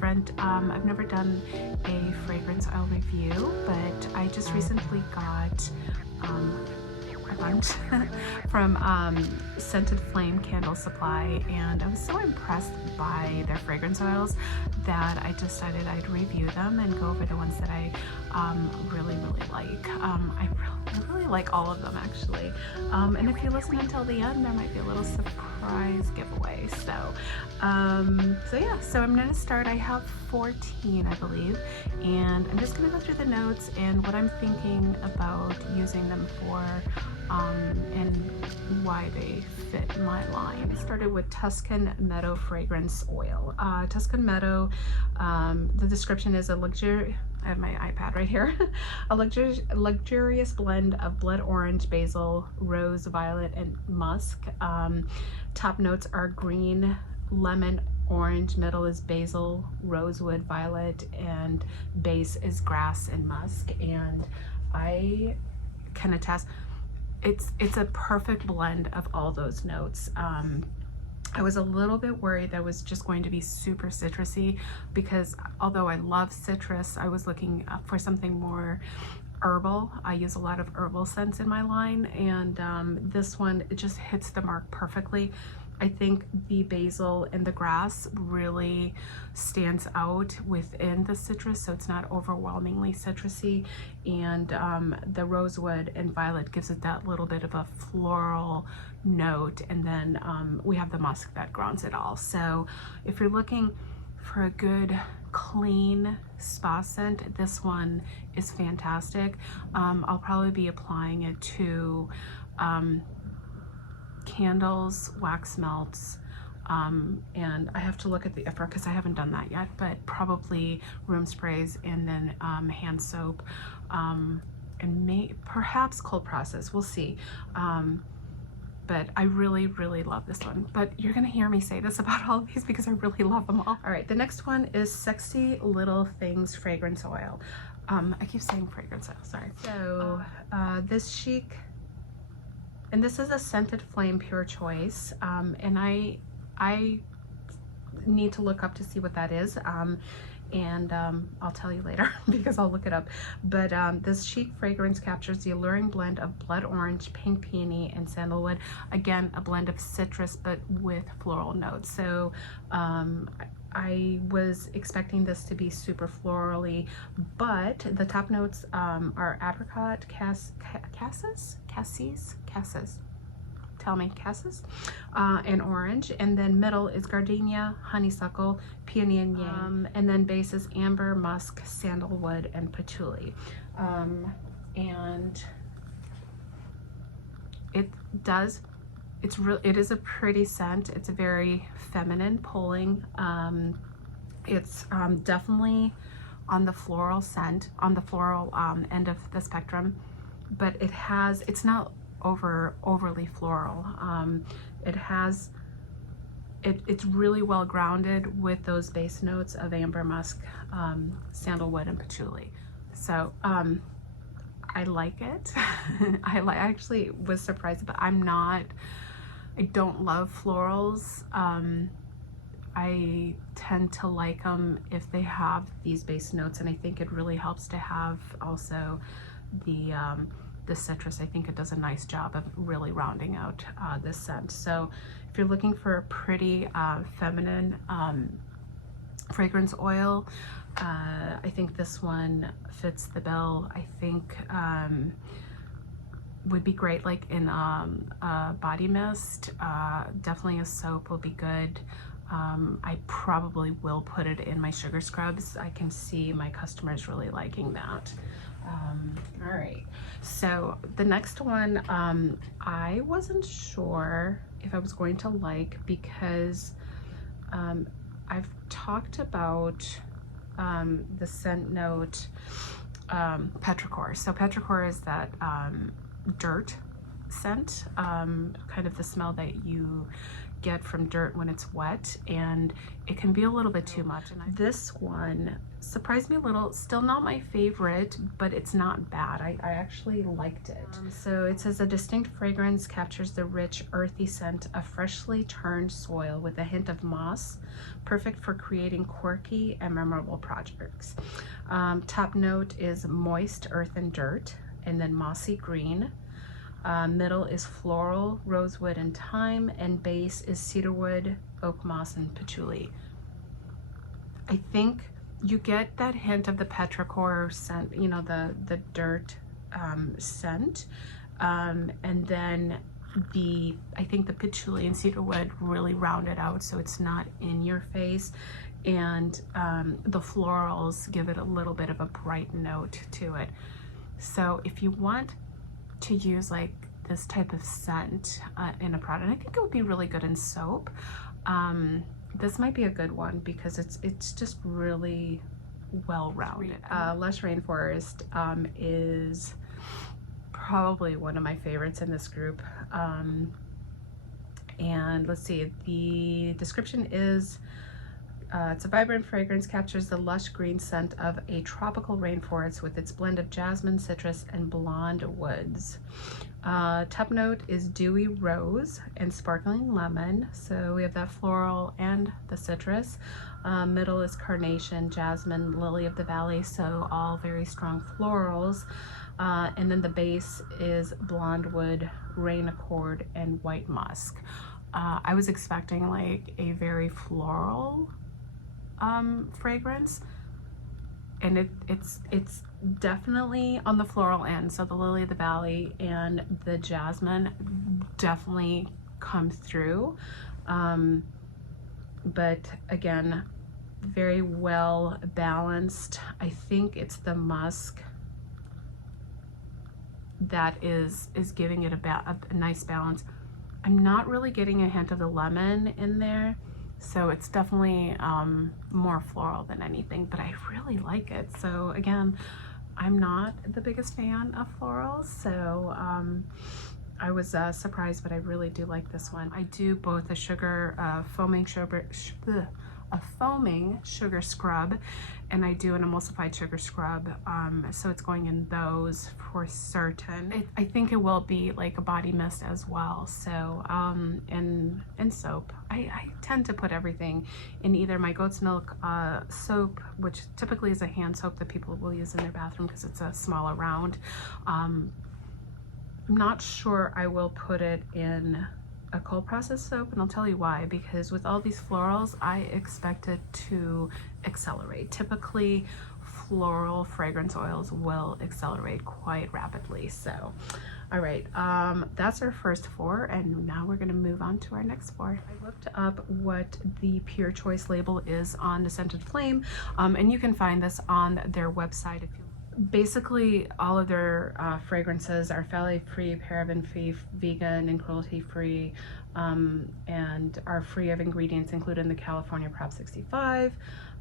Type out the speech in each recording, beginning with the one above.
different. I've never done a fragrance oil review, but I just recently got a bunch from Scented Flame Candle Supply, and I was so impressed by their fragrance oils that I decided I'd review them and go over the ones that I really like. I really like all of them actually, and if you listen until the end, there might be a little surprise giveaway. So I'm gonna start. I have 14, I believe, and I'm just gonna go through the notes and what I'm thinking about using them for, and why they fit my line. I started with Tuscan Meadow Fragrance Oil. Tuscan Meadow, the description is a luxury. I have my iPad right here. A luxurious blend of blood orange, basil, rose, violet, and musk. Top notes are green, lemon, orange. Middle is basil, rosewood, violet, and base is grass and musk. And I can attest, it's a perfect blend of all those notes. I was a little bit worried that was just going to be super citrusy, because although I love citrus, I was looking for something more herbal. I use a lot of herbal scents in my line, and this one, it just hits the mark perfectly. I think the basil and the grass really stands out within the citrus, so it's not overwhelmingly citrusy, and the rosewood and violet gives it that little bit of a floral note, and then we have the musk that grounds it all. So if you're looking for a good clean spa scent, this one is fantastic. I'll probably be applying it to candles, wax melts, and I have to look at the IFRA because I haven't done that yet, but probably room sprays, and then hand soap, and perhaps cold process, we'll see. But I really love this one. But you're gonna hear me say this about all of these because I really love them all. All right, the next one is Sexy Little Things Fragrance Oil. I keep saying fragrance oil, sorry. So this chic, and this is a Scented Flame Pure Choice, and I need to look up to see what that is, and I'll tell you later because I'll look it up. But this chic fragrance captures the alluring blend of blood orange, pink peony, and sandalwood. Again, a blend of citrus but with floral notes. So I was expecting this to be super florally, but the top notes are apricot, cassis, tell me, cassis, and orange, and then middle is gardenia, honeysuckle, peony, and yang, and then base is amber, musk, sandalwood, and patchouli. And it is a pretty scent. It's a very feminine, pulling. It's definitely on the floral scent, on the floral end of the spectrum, but it's not overly floral. It's really well grounded with those base notes of amber, musk, sandalwood, and patchouli. So I like it. I actually was surprised, but I don't love florals. I tend to like them if they have these base notes, and I think it really helps to have also the citrus. I think it does a nice job of really rounding out this scent. So if you're looking for a pretty feminine fragrance oil, I think this one fits the bill. I think would be great like in a body mist. Definitely a soap will be good. I probably will put it in my sugar scrubs. I can see my customers really liking that. All right, so the next one, I wasn't sure if I was going to like, because I've talked about the scent note petrichor. So petrichor is that dirt scent, kind of the smell that you get from dirt when it's wet, and it can be a little bit too much. And this one surprised me a little. Still not my favorite, but it's not bad. I actually liked it. So it says a distinct fragrance captures the rich earthy scent of freshly turned soil with a hint of moss, perfect for creating quirky and memorable projects. Top note is moist earth and dirt, and then mossy green. Middle is floral, rosewood, and thyme, and base is cedarwood, oak moss, and patchouli. I think you get that hint of the petrichor scent, you know, the dirt scent, and then I think the patchouli and cedarwood really round it out so it's not in your face, and the florals give it a little bit of a bright note to it. So if you want to use like this type of scent in a product, I think it would be really good in soap. This might be a good one because it's just really well rounded. Lush Rainforest is probably one of my favorites in this group. And let's see, the description is it's a vibrant fragrance, captures the lush green scent of a tropical rainforest with its blend of jasmine, citrus, and blonde woods. Top note is dewy rose and sparkling lemon. So we have that floral and the citrus. Middle is carnation, jasmine, lily of the valley. So all very strong florals. And then the base is blonde wood, rain accord, and white musk. I was expecting like a very floral fragrance, and it's definitely on the floral end. So the lily of the valley and the jasmine definitely come through, but again, very well balanced. I think it's the musk that is giving it a nice balance. I'm not really getting a hint of the lemon in there, so it's definitely more floral than anything, but I really like it. So again, I'm not the biggest fan of florals, so I was surprised, but I really do like this one. I do both a foaming sugar scrub, and I do an emulsified sugar scrub, so it's going in those for certain. I think it will be like a body mist as well. So in soap, I tend to put everything in either my goat's milk soap, which typically is a hand soap that people will use in their bathroom because it's a smaller round. I'm not sure I will put it in a cold process soap, and I'll tell you why. Because with all these florals, I expect it to accelerate. Typically floral fragrance oils will accelerate quite rapidly. So all right, that's our first 4, and now we're going to move on to our next 4. I looked up what the Pure Choice label is on the Scented Flame, and you can find this on their website if you. Basically, all of their fragrances are phthalate-free, paraben-free, vegan, and cruelty-free, and are free of ingredients included in the California Prop 65,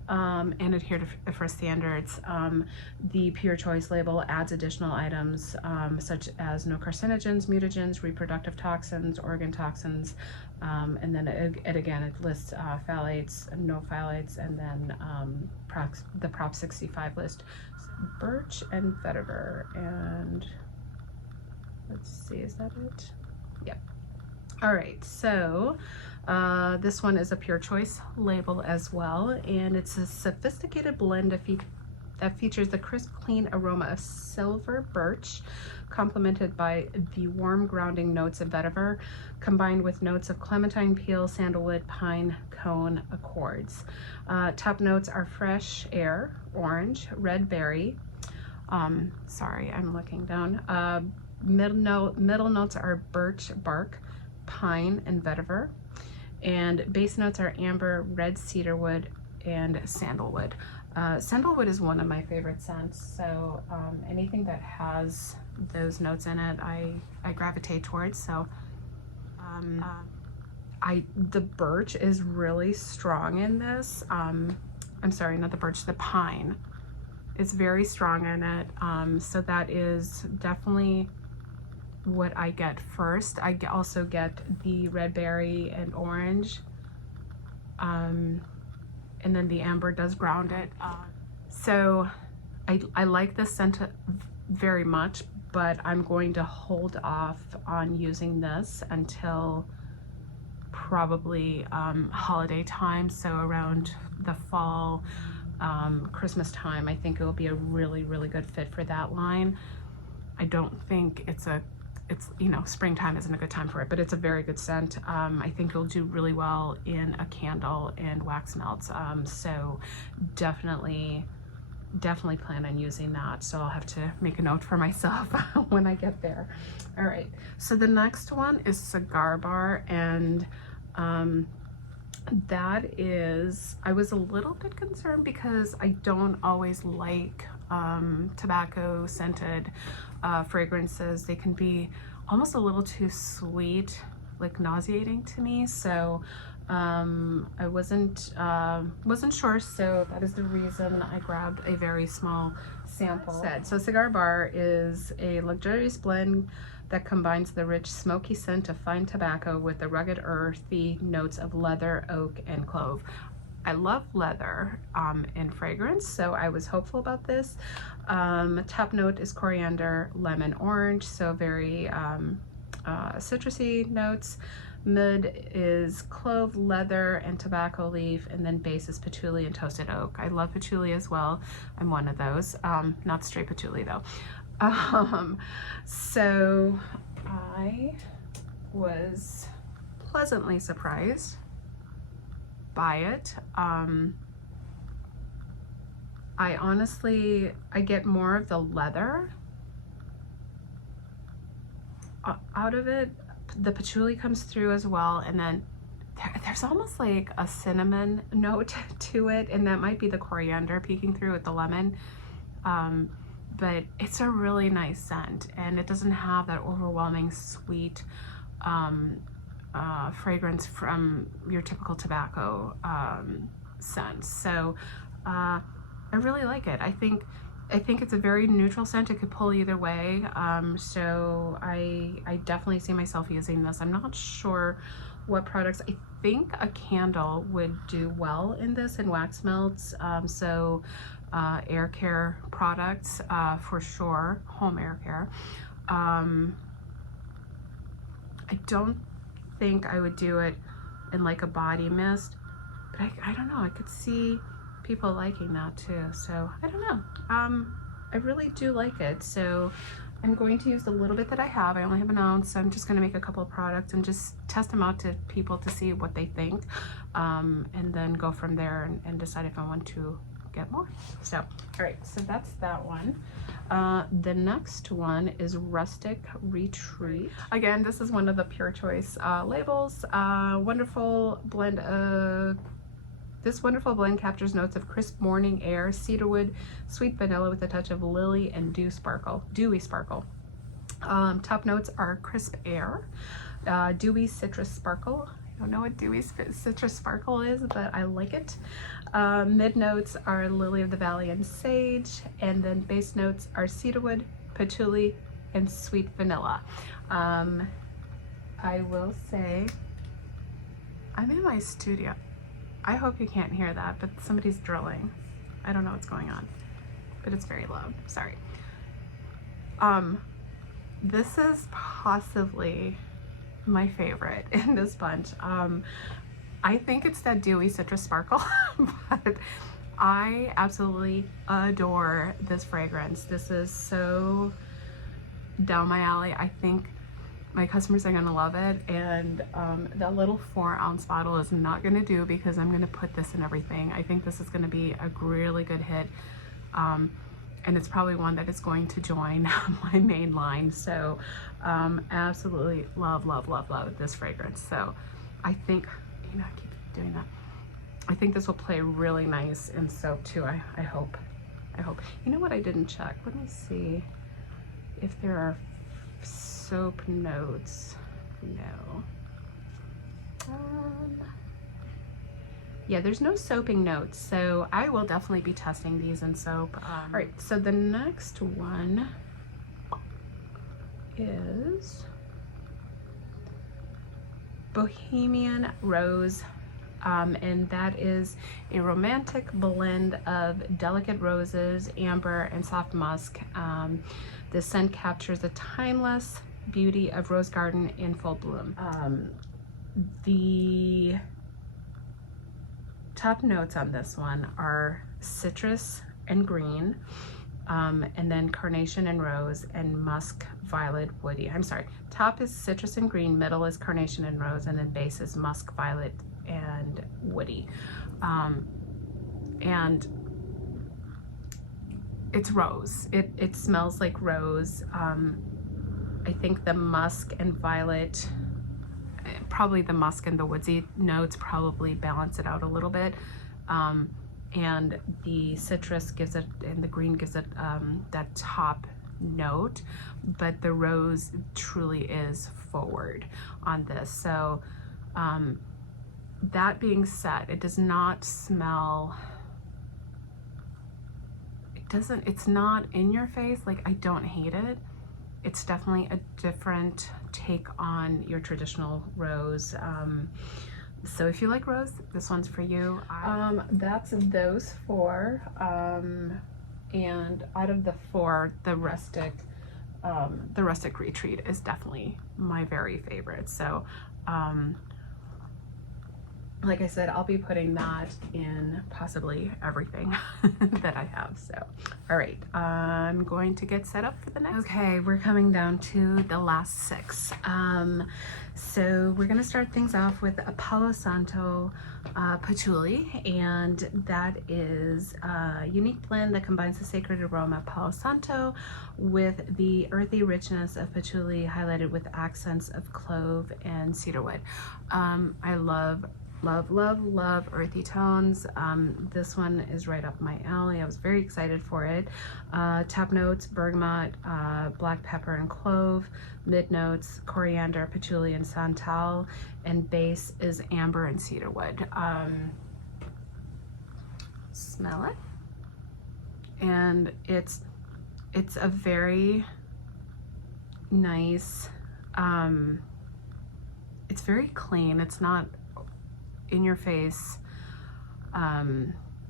and adhere to IFRA standards. The Pure Choice label adds additional items such as no carcinogens, mutagens, reproductive toxins, organ toxins, and then it lists phthalates, no phthalates, and then the Prop 65 list. Birch and vetiver, and let's see, is that it? Yep. All right, so this one is a Pure Choice label as well, and it's a sophisticated blend that features the crisp, clean aroma of silver birch, complemented by the warm grounding notes of vetiver, combined with notes of clementine peel, sandalwood, pine cone accords. Top notes are fresh air, orange, red berry. Sorry, I'm looking down. Middle notes are birch bark, pine, and vetiver. And base notes are amber, red cedarwood, and sandalwood. Sandalwood is one of my favorite scents, so anything that has those notes in it, I gravitate towards. So the birch is really strong in this. I'm sorry, not the birch, the pine is very strong in it. So that is definitely what I get first. I also get the red berry and orange, and then the amber does ground it. So I like this scent very much, but I'm going to hold off on using this until probably holiday time, so around the fall, Christmas time. I think it will be a really, really good fit for that line. I don't think it's you know, springtime isn't a good time for it, but it's a very good scent. I think it'll do really well in a candle and wax melts. So definitely plan on using that. So I'll have to make a note for myself when I get there. All right, so the next one is Cigar Bar, and that is, I was a little bit concerned because I don't always like tobacco scented fragrances. They can be almost a little too sweet, like nauseating to me. So I wasn't sure, so that is the reason I grabbed a very small sample. So Cigar Bar is a luxurious blend that combines the rich smoky scent of fine tobacco with the rugged earthy notes of leather, oak, and clove. I love leather in fragrance, so I was hopeful about this. Top note is coriander, lemon, orange, so very citrusy notes. Mid is clove, leather, and tobacco leaf, and then base is patchouli and toasted oak. I love patchouli as well. I'm one of those. Not straight patchouli though. So I was pleasantly surprised by it. I get more of the leather out of it. The patchouli comes through as well, and then there's almost like a cinnamon note to it, and that might be the coriander peeking through with the lemon. But it's a really nice scent, and it doesn't have that overwhelming sweet fragrance from your typical tobacco scent. So I really like it. I think it's a very neutral scent. It could pull either way. So I definitely see myself using this. I'm not sure what products. I think a candle would do well in this, in wax melts. So air care products for sure, home air care. I don't think I would do it in like a body mist, but I don't know, I could see people liking that too. So I don't know. I really do like it. So I'm going to use the little bit that I have. I only have an ounce, so I'm just going to make a couple of products and just test them out to people to see what they think, and then go from there and decide if I want to get more. So all right, so that's that one. The next one is Rustic Retreat. Again, this is one of the Pure Choice labels. Wonderful blend of This wonderful blend captures notes of crisp morning air, cedarwood, sweet vanilla with a touch of lily and dewy sparkle. Top notes are crisp air, dewy citrus sparkle. I don't know what dewy citrus sparkle is, but I like it. Mid notes are lily of the valley and sage, and then base notes are cedarwood, patchouli, and sweet vanilla. I will say, I'm in my studio. I hope you can't hear that, but somebody's drilling. I don't know what's going on, but it's very loud. Sorry. This is possibly my favorite in this bunch. I think it's that dewy citrus sparkle, but I absolutely adore this fragrance. This is so down my alley. I think my customers are gonna love it, and that little 4-ounce bottle is not gonna do because I'm gonna put this in everything. I think this is gonna be a really good hit, and it's probably one that is going to join my main line. So absolutely love this fragrance. So I think, I keep doing that. I think this will play really nice in soap too. I hope. You know what I didn't check? Let me see if there are soap notes. No. Yeah, there's no soaping notes, so I will definitely be testing these in soap. All right, so the next one is Bohemian Rose, and that is a romantic blend of delicate roses, amber, and soft musk. The scent captures the timeless beauty of rose garden in full bloom. The top notes on this one are citrus and green, and then carnation and rose, and musk, violet, woody. I'm sorry, top is citrus and green, middle is carnation and rose, and then base is musk, violet, and woody. And it's rose. It smells like rose. I think the musk and violet, probably the musk and the woodsy notes probably balance it out a little bit. And the citrus gives it, and the green gives it that top note, but the rose truly is forward on this. So that being said, it does not smell, it's not in your face. Like, I don't hate it. It's definitely a different take on your traditional rose. So if you like rose, this one's for you. That's those four. And out of the four, the rustic retreat is definitely my very favorite. So like I said, I'll be putting that in possibly everything that I have. So, all right, I'm going to get set up for the next. Okay, we're coming down to the last six. So we're gonna start things off with a Palo Santo patchouli, and that is a unique blend that combines the sacred aroma of Palo Santo with the earthy richness of patchouli, highlighted with accents of clove and cedarwood. I love earthy tones. This one is right up my alley. I was very excited for it. Top notes, bergamot, black pepper and clove. Mid notes, coriander, patchouli, and santal. And base is amber and cedarwood. Smell it. And it's a very nice, it's very clean. It's not in your face,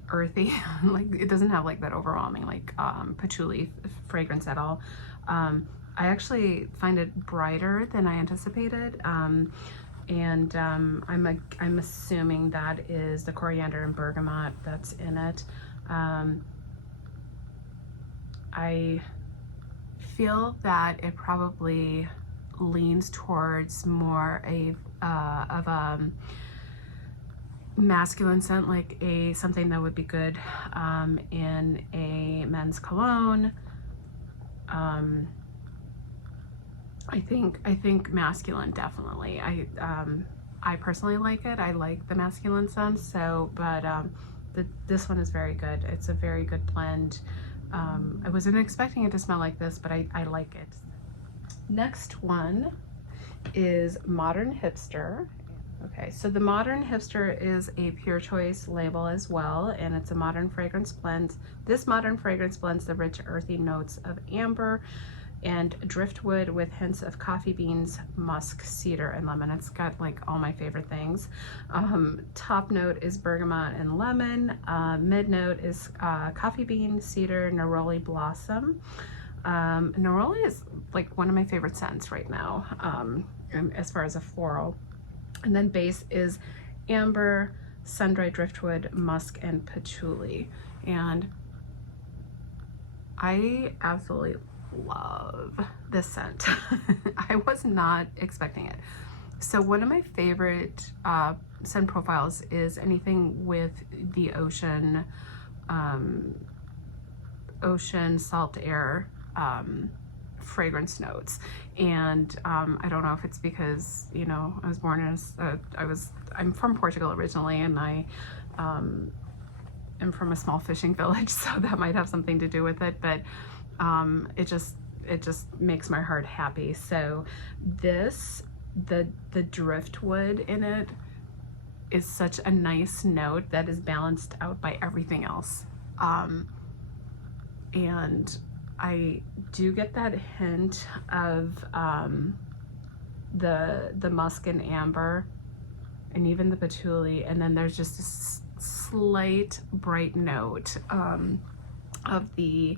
earthy. Like, it doesn't have like that overwhelming like patchouli fragrance at all. I actually find it brighter than I anticipated, and I'm assuming that is the coriander and bergamot that's in it. I feel that it probably leans towards more of a masculine scent, like something that would be good in a men's cologne. I think masculine, definitely. I personally like it. I like the masculine scent. So, but this one is very good. It's a very good blend. I wasn't expecting it to smell like this, but I like it. Next one is Modern Hipster. Okay, so the Modern Hipster is a Pure Choice label as well, and it's a modern fragrance blend. This modern fragrance blends the rich earthy notes of amber and driftwood with hints of coffee beans, musk, cedar, and lemon. It's got like all my favorite things. Top note is bergamot and lemon. Mid note is coffee bean, cedar, neroli blossom. Neroli is like one of my favorite scents right now, as far as a floral. And then base is amber, sun-dried driftwood, musk, and patchouli. And I absolutely love this scent. I was not expecting it. So one of my favorite scent profiles is anything with the ocean, salt air fragrance notes. And I don't know if it's because, you know, I was born as I'm from Portugal originally, and I am from a small fishing village, so that might have something to do with it, but it just makes my heart happy. So the driftwood in it is such a nice note that is balanced out by everything else. And I do get that hint of the musk and amber and even the patchouli, and then there's just a slight bright note of the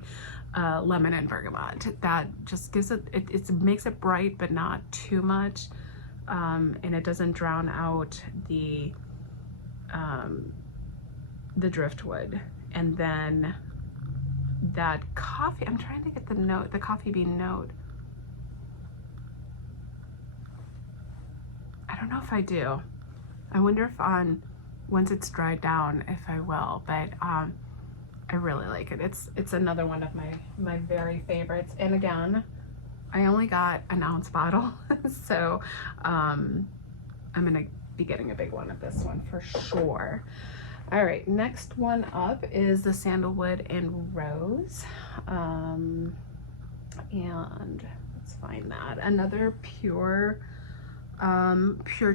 lemon and bergamot that just gives it makes it bright but not too much, and it doesn't drown out the driftwood. And then that coffee, I'm trying to get the note, the coffee bean note. I don't know if I do. I wonder if once it's dried down, if I will, but I really like it. It's another one of my very favorites. And again, I only got an ounce bottle, so I'm gonna be getting a big one of this one for sure. All right, next one up is the sandalwood and rose. And let's find that. Another pure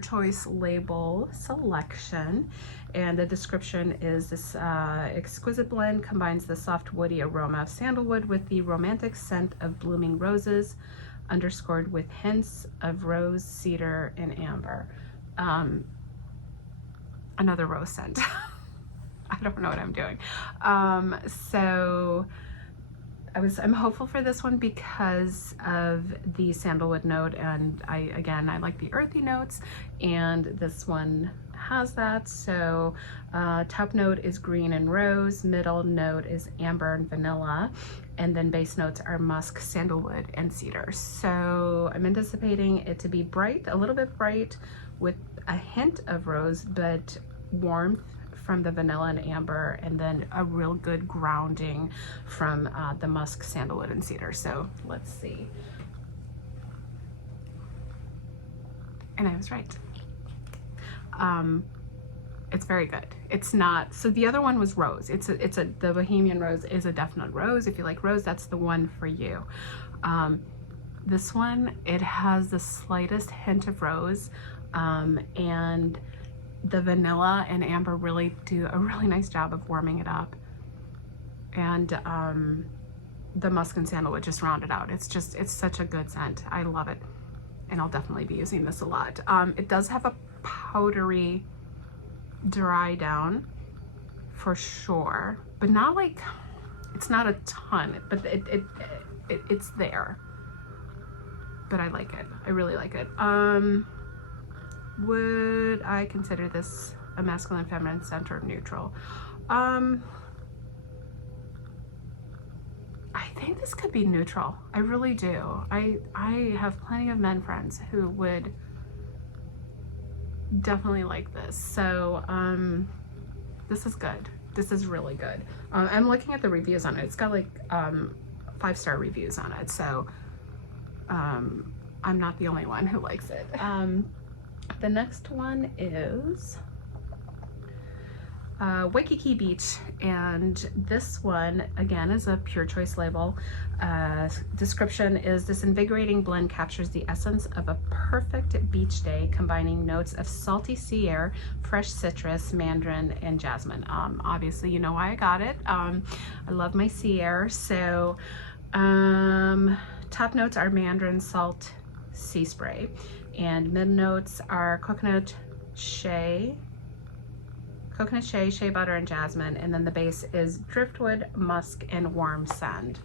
choice label selection. And the description is this exquisite blend combines the soft woody aroma of sandalwood with the romantic scent of blooming roses, underscored with hints of rose, cedar, and amber. Another rose scent. I don't know what I'm doing. So I'm hopeful for this one because of the sandalwood note, and I like the earthy notes, and this one has that. So top note is green and rose, middle note is amber and vanilla, and then base notes are musk, sandalwood, and cedar. So I'm anticipating it to be bright, a little bit bright with a hint of rose, but warmth from the vanilla and amber, and then a real good grounding from the musk, sandalwood, and cedar. So let's see. And I was right. It's very good. It's not, so the other one was rose. The Bohemian rose is a definite rose. If you like rose, that's the one for you. This one, it has the slightest hint of rose, and the vanilla and amber really do a really nice job of warming it up, and the musk and sandalwood just round it out. It's such a good scent. I love it, and I'll definitely be using this a lot. It does have a powdery dry down for sure, but not like, it's not a ton, but it's there. But I like it. I really like it. Would I consider this a masculine, feminine scent, or neutral? I think this could be neutral. I really do. I have plenty of men friends who would definitely like this. So this is good. This is really good. I'm looking at the reviews on it. It's got like 5-star reviews on it. So I'm not the only one who likes it. The next one is Waikiki Beach, and this one again is a pure choice label. Description is this invigorating blend captures the essence of a perfect beach day, combining notes of salty sea air, fresh citrus, mandarin, and jasmine. Obviously you know why I got it. I love my sea air. So top notes are mandarin, salt, sea spray, and mid notes are coconut, shea butter, and jasmine, and then the base is driftwood, musk, and warm sand.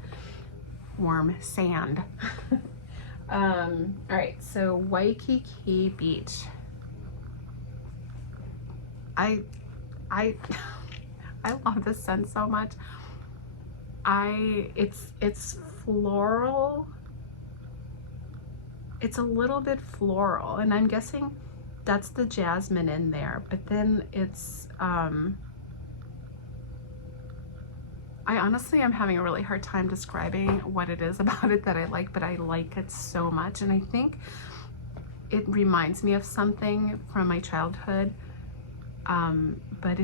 All right, so Waikiki Beach. I love this scent so much. It's floral. It's a little bit floral, and I'm guessing that's the jasmine in there, but then it's I honestly am having a really hard time describing what it is about it that I like, but I like it so much, and I think it reminds me of something from my childhood, but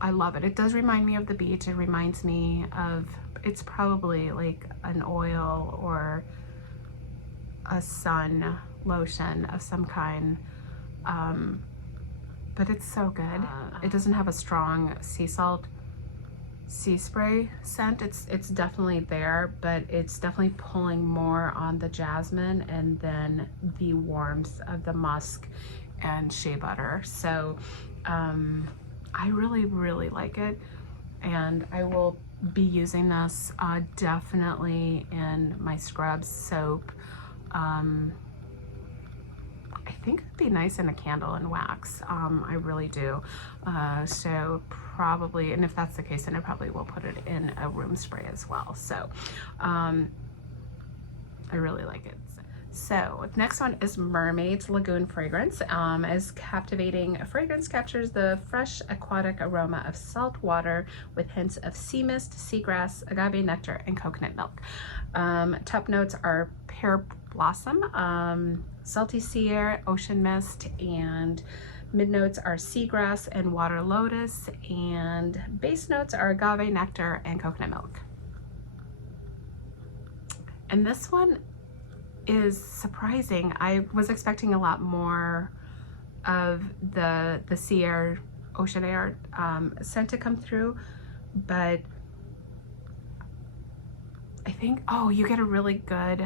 I love it. It does remind me of the beach. It reminds me of, it's probably like an oil or a sun lotion of some kind, but it's so good. It doesn't have a strong sea salt, sea spray scent. It's definitely there, but it's definitely pulling more on the jasmine and then the warmth of the musk and shea butter. So I really like it, and I will be using this definitely in my scrubs, soap. I think it'd be nice in a candle and wax. I really do. So probably, and if that's the case, then I probably will put it in a room spray as well. So I really like it. So next one is Mermaid's Lagoon Fragrance. As captivating fragrance captures the fresh aquatic aroma of salt water with hints of sea mist, seagrass, agave nectar, and coconut milk. Top notes are pear blossom, salty sea air, ocean mist, and mid notes are seagrass and water lotus, and base notes are agave nectar and coconut milk. And this one is surprising. I was expecting a lot more of the sea air, ocean air scent to come through, but I think, oh, you get a really good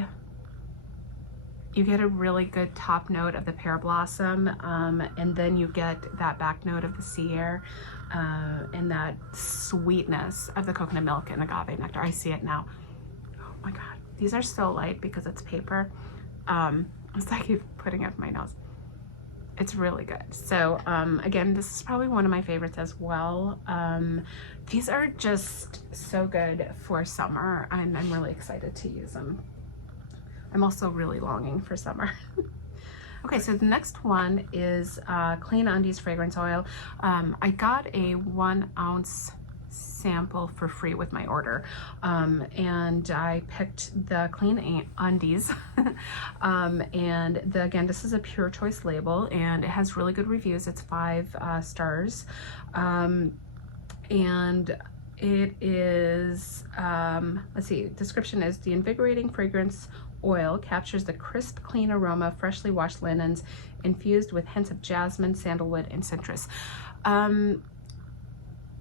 top note of the pear blossom, and then you get that back note of the sea air, and that sweetness of the coconut milk and agave nectar. I see it now. Oh my God. These are so light because it's paper. It's like I keep putting up my nose. It's really good. So again, this is probably one of my favorites as well. These are just so good for summer, and I'm really excited to use them. I'm also really longing for summer. Okay, so the next one is Clean Undies Fragrance Oil. I got a 1 ounce sample for free with my order, and I picked the Clean Undies and again, this is a Pure Choice label, and it has really good reviews. It's 5 stars, and it is let's see, description is: the invigorating fragrance oil captures the crisp, clean aroma of freshly washed linens infused with hints of jasmine, sandalwood, and citrus.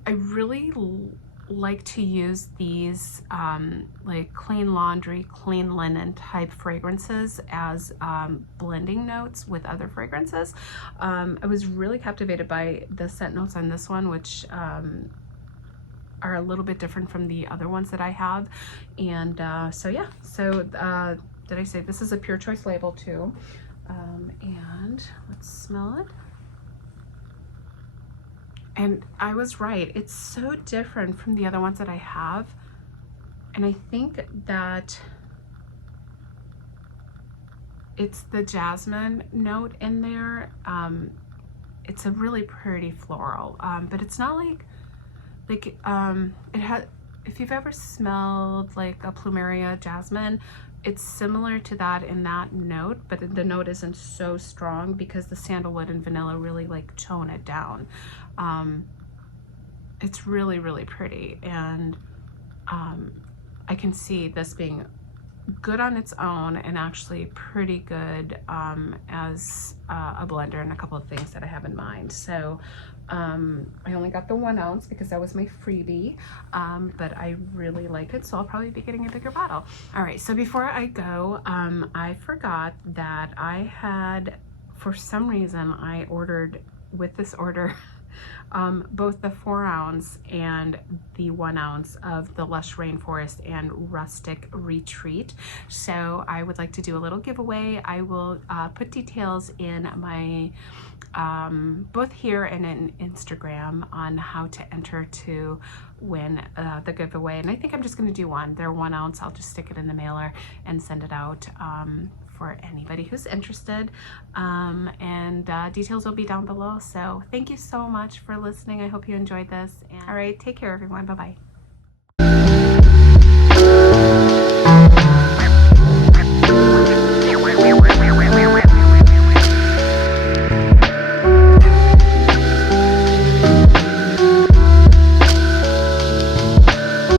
I really like to use these like clean laundry, clean linen type fragrances as blending notes with other fragrances. I was really captivated by the scent notes on this one, which are a little bit different from the other ones that I have. And so yeah, so did I say this is a Pure Choice label too? And let's smell it. And I was right, it's so different from the other ones that I have. And I think that it's the jasmine note in there. It's a really pretty floral, but it's not like it has, if you've ever smelled like a plumeria jasmine, it's similar to that in that note, but the note isn't so strong because the sandalwood and vanilla really like tone it down. It's really, really pretty, and I can see this being good on its own and actually pretty good as a blender and a couple of things that I have in mind. So I only got the 1 ounce because that was my freebie, but I really like it, so I'll probably be getting a bigger bottle. All right, so before I go, I forgot that I had, for some reason, I ordered with this order both the 4 ounce and the 1 ounce of the Lush Rainforest and Rustic Retreat. So I would like to do a little giveaway. I will put details in my both here and in Instagram on how to enter to win the giveaway. And I think I'm just going to do one. They're 1 ounce. I'll just stick it in the mailer and send it out for anybody who's interested, and details will be down below. So thank you so much for listening. I hope you enjoyed this, and all right, take care everyone. Bye bye.